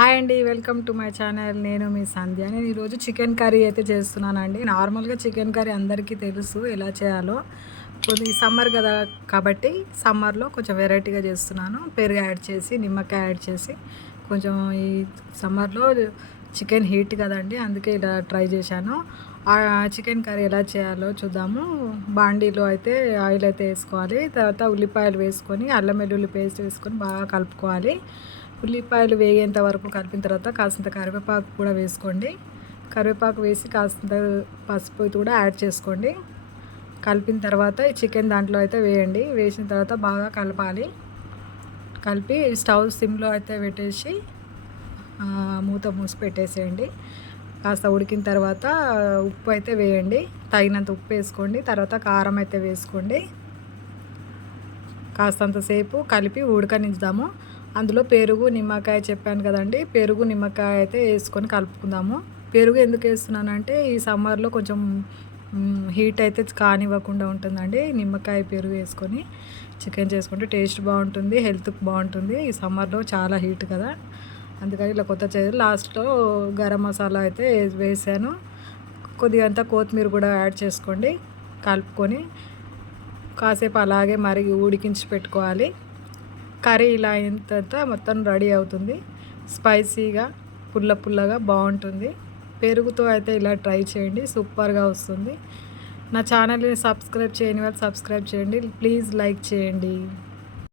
Hi అండి, welcome to my channel. నేను మీ సంధ్య. నేను ఈరోజు చికెన్ కర్రీ అయితే చేస్తున్నానండి. నార్మల్గా చికెన్ కర్రీ అందరికీ తెలుసు ఎలా చేయాలో. కొద్ది సమ్మర్ కదా కాబట్టి సమ్మర్లో కొంచెం వెరైటీగా చేస్తున్నాను. పెరుగు యాడ్ చేసి, నిమ్మకాయ యాడ్ చేసి, కొంచెం ఈ సమ్మర్లో చికెన్ హీట్ కదండి, అందుకే ఇలా ట్రై చేశాను. చికెన్ కర్రీ ఎలా చేయాలో చూద్దాము. బాండీలో అయితే ఆయిల్ అయితే వేసుకోవాలి. తర్వాత ఉల్లిపాయలు వేసుకొని, అల్లం వెల్లుల్లి పేస్ట్ వేసుకొని బాగా కలుపుకోవాలి. ఉల్లిపాయలు వేగేంత వరకు కలిపిన తర్వాత కాసింత కరివేపాకు కూడా వేసుకోండి. కరివేపాకు వేసి కాసింత పసుపు కూడా యాడ్ చేసుకోండి. కలిపిన తర్వాత ఈ చికెన్ దాంట్లో అయితే వేయండి. వేసిన తర్వాత బాగా కలపాలి. కలిపి స్టవ్ సిమ్లో అయితే పెట్టేసి మూత మూసి పెట్టేసేయండి. కాస్త ఉడికిన తర్వాత ఉప్పు అయితే వేయండి. తగినంత ఉప్పు వేసుకోండి. తర్వాత కారం అయితే వేసుకోండి. కాస్తంతసేపు కలిపి ఉడకనిద్దాము. అందులో పెరుగు, నిమ్మకాయ చెప్పాను కదండి, పెరుగు నిమ్మకాయ అయితే వేసుకొని కలుపుకుందాము. పెరుగు ఎందుకు వేస్తున్నానంటే ఈ సమ్మర్లో కొంచెం హీట్ అయితే కానివ్వకుండా ఉంటుందండి. నిమ్మకాయ పెరుగు వేసుకొని చికెన్ చేసుకుంటే టేస్ట్ బాగుంటుంది, హెల్త్కి బాగుంటుంది. ఈ సమ్మర్లో చాలా హీట్ కదా, అందుకని ఇలా కొత్త చేయాలి. లాస్ట్లో గరం మసాలా అయితే వేసాను. కొద్దిగా అంతా కొత్తిమీర కూడా యాడ్ చేసుకోండి. కలుపుకొని కాసేపు అలాగే మరిగి ఉడికించి పెట్టుకోవాలి. కర్రీ ఇలా ఎంత మొత్తం రెడీ అవుతుంది. స్పైసీగా పుల్లగా బాగుంటుంది. పెరుగుతో అయితే ఇలా ట్రై చేయండి, సూపర్గా వస్తుంది. నా ఛానల్ని సబ్స్క్రైబ్ చేయని వాళ్ళు సబ్స్క్రైబ్ చేయండి. ప్లీజ్ లైక్ చేయండి.